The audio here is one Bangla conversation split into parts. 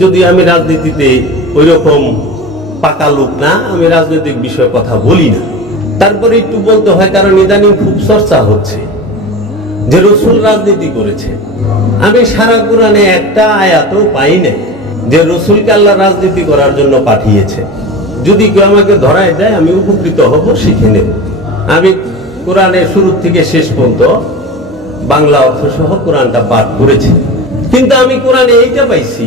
যদি আমি রাজনীতিতে ওই রকম পাকা লোক না, আমি রাজনৈতিক বিষয়ে কথা বলি না, তারপরে একটু বলতে হয়, কারণ ইদানিং খুব চর্চা হচ্ছে যে রসুল রাজনীতি করেছে। আমি সারা কোরআনে একটা আয়াতও পাই না যে রসুলকে আল্লাহ রাজনীতি করার জন্য পাঠিয়েছে। যদি কেউ আমাকে ধরায় দেয় আমি উপকৃত হব, শিখে নেব। আমি কোরআনের শুরু থেকে শেষ পর্যন্ত বাংলা অর্থ সহ কোরআনটা পাঠ করেছি, কিন্তু আমি কোরআনে এইটা পাইছি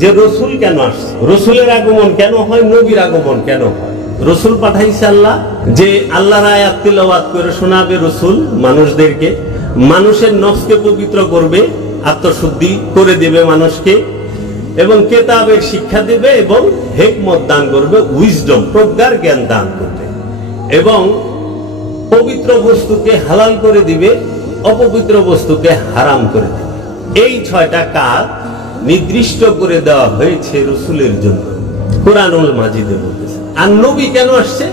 যে রসুল কেন আসছে, রসুলের আগমন কেন হয়, নবীর আগমন কেন হয়। রসুল পাঠাইছে আল্লাহ, যে আল্লাহর আয়াত তিলাওয়াত করে শোনাবে রসুল মানুষদেরকে, মানুষের নফসকে পবিত্র করবে, আত্মশুদ্ধি করে দেবে মানুষকে, এবং কেতাবের শিক্ষা দেবে, এবং হিকমত দান করবে, উইজডম প্রজ্ঞার জ্ঞান দান করবে, এবং পবিত্র বস্তুকে হালাল করে দিবে, অপবিত্র বস্তুকে হারাম করে দিবে। এই 6টা কাজ নির্দিষ্ট করে দেওয়া হয়েছে রসুলের জন্য, কোরআনুল মাজিদে বলতেছে। আর নবী কেন আসছে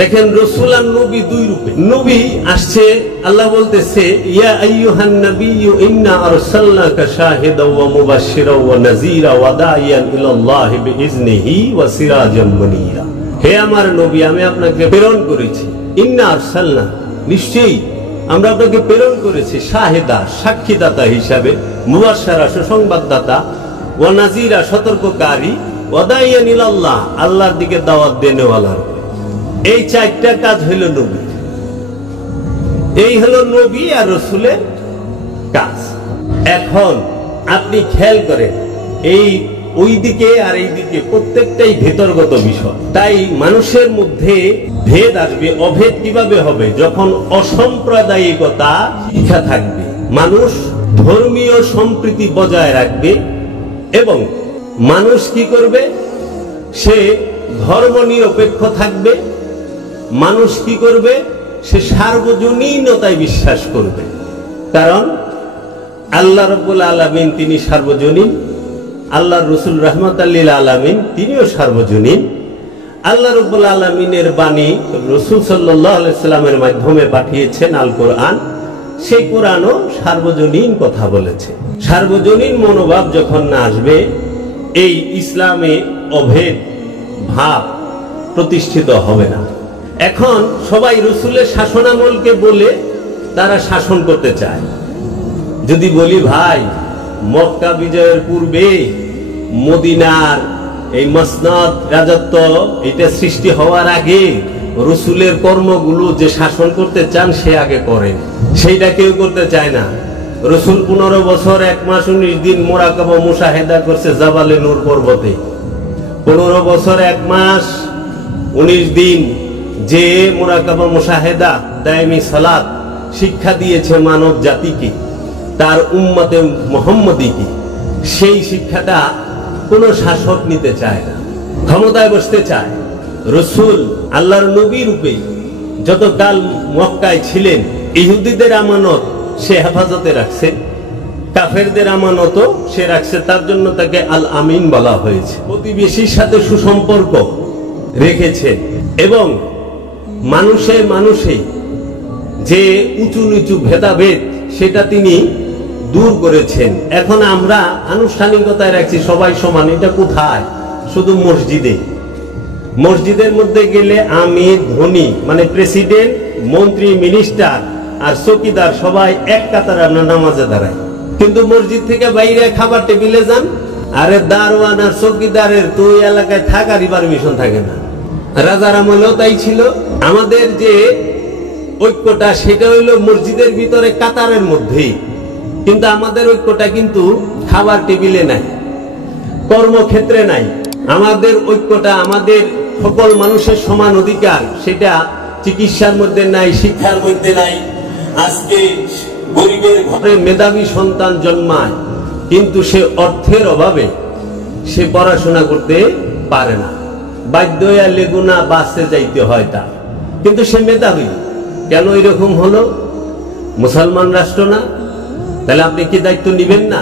দেখেন, রসুল আর নবী দুই রূপে। নবী আসছে, আল্লাহ বলতেছে ইয়া আইয়ুহান নাবিয়্যু ইন্না আরসালনাকা শাহিদাও ওয়া মুবাশশিরাও ওয়া নাযীরা ওয়া দাঈয়ান ইলাল্লাহি বিইজনিহি ওয়া সিরাজাম মুনীরা। হে আমার নবী, আমি আপনাকে প্রেরণ করেছি। ইন্না আরসালনা, নিশ্চয়ই আমরা আপনাকে প্রেরণ করেছি, শাহিদা সাক্ষীদাতা হিসাবে, মুবাশশিরা সুসংবাদদাতা, ওয়া নাযীরা সতর্ককারী, ওয়া দাঈয়ান ইলাল্লাহ আল্লাহর দিকে দাওয়াত দেনেওয়ালা। এই 4টা কাজ হইল নবী। এই হলো নবী আর রসুলের কাজ। এখন আপনি খেয়াল করেন, এই ওই দিকে আর এই দিকে প্রত্যেকটাই ভেতরগত বিষয়। তাই মানুষের মধ্যে ভেদ আসবে। অভেদ কিভাবে হবে? যখন অসাম্প্রদায়িকতা শিক্ষা থাকবে, মানুষ ধর্মীয় সম্প্রীতি বজায় রাখবে, এবং মানুষ কি করবে? সে ধর্ম নিরপেক্ষ থাকবে। মানুষ কি করবে? সে সার্বজনীনতায় বিশ্বাস করবে, কারণ আল্লাহ রাব্বুল আলামিন তিনি সার্বজনীন, আল্লাহর রাসূল রাহমাতাল লিল আলামিন তিনিও সার্বজনীন। আল্লাহ রাব্বুল আলামিনের বাণী রাসূল সাল্লাল্লাহু আলাইহি সাল্লামের মাধ্যমে পাঠিয়েছেন আল কোরআন, সেই কোরআনও সার্বজনীন কথা বলেছে। সার্বজনীন মনোভাব যখন না আসবে, এই ইসলামে অভেদ ভাব প্রতিষ্ঠিত হবে না। এখন সবাই রসুলের শাসনামলকে বলে তারা শাসন করতে চায়। যদি বলি ভাই, মক্কা বিজয়ের পূর্বে মদিনার এই মসনদ রাজত্ব এটা সৃষ্টি হওয়ার আগে রসুলের কর্মগুলো যে শাসন করতে চান সে আগে করেন, সেইটা কেউ করতে চায় না। রসুল 15 বছর 1 মাস 19 দিন মুরাকাবা মুশাহেদা করছে জাবালে নূর পর্বতে। 15 বছর 1 মাস 19 দিন যে মুরাকাবা মুশাহেদা দায়মি সালাত শিক্ষা দিয়েছে মানব জাতিকে, তার উম্মতে মুহাম্মদীকে, সেই শিক্ষাটা কোন শাসক নিতে চায় না, ক্ষমতায় বসতে চায়। রসুল আল্লাহর নবী রূপে যতকাল মক্কায় ছিলেন, ইহুদিদের আমানত সে হেফাজতে রাখছে, কাফেরদের আমানতও সে রাখছে। তার জন্য তাকে আল আমিন বলা হয়েছে। প্রতিবেশীর সাথে সুসম্পর্ক রেখেছে, এবং মানুষে মানুষে যে উঁচু নিচু ভেদাভেদ সেটা তিনি দূর করেছেন। এখন আমরা আনুষ্ঠানিকতায় রাখছি সবাই সমান। এটা কোথায়? শুধু মসজিদে। মসজিদের মধ্যে গেলে আমির, ধনী মানে প্রেসিডেন্ট, মন্ত্রী, মিনিস্টার আর চৌকিদার সবাই এক কাতারে আমরা নামাজে দাঁড়াই। কিন্তু মসজিদ থেকে বাইরে খাবার টেবিলে যান, আরে দারওয়ান আর চৌকিদারের তো ওই এলাকায় থাকারই পারমিশন থাকে না। রাজার আমলেও তাই ছিল। আমাদের যে ঐক্যটা সেটা হইলো মসজিদের ভিতরে কাতারের মধ্যেই, কিন্তু আমাদের ঐক্যটা কিন্তু খাবার টেবিলে নাই, কর্মক্ষেত্রে নাই। আমাদের ঐক্যটা, আমাদের সকল মানুষের সমান অধিকার, সেটা চিকিৎসার মধ্যে নাই, শিক্ষার মধ্যে নাই। আজকে গরিবের ঘরে মেধাবী সন্তান জন্মায়, কিন্তু সে অর্থের অভাবে সে পড়াশোনা করতে পারে না, বাধ্য হয়ে লেগুনা বাসে যাইতে হয় তার, কিন্তু সে মেধাবী। কেন এরকম হলো? মুসলমান রাষ্ট্র না? তাহলে আপনি কি দায়িত্ব নিবেন না?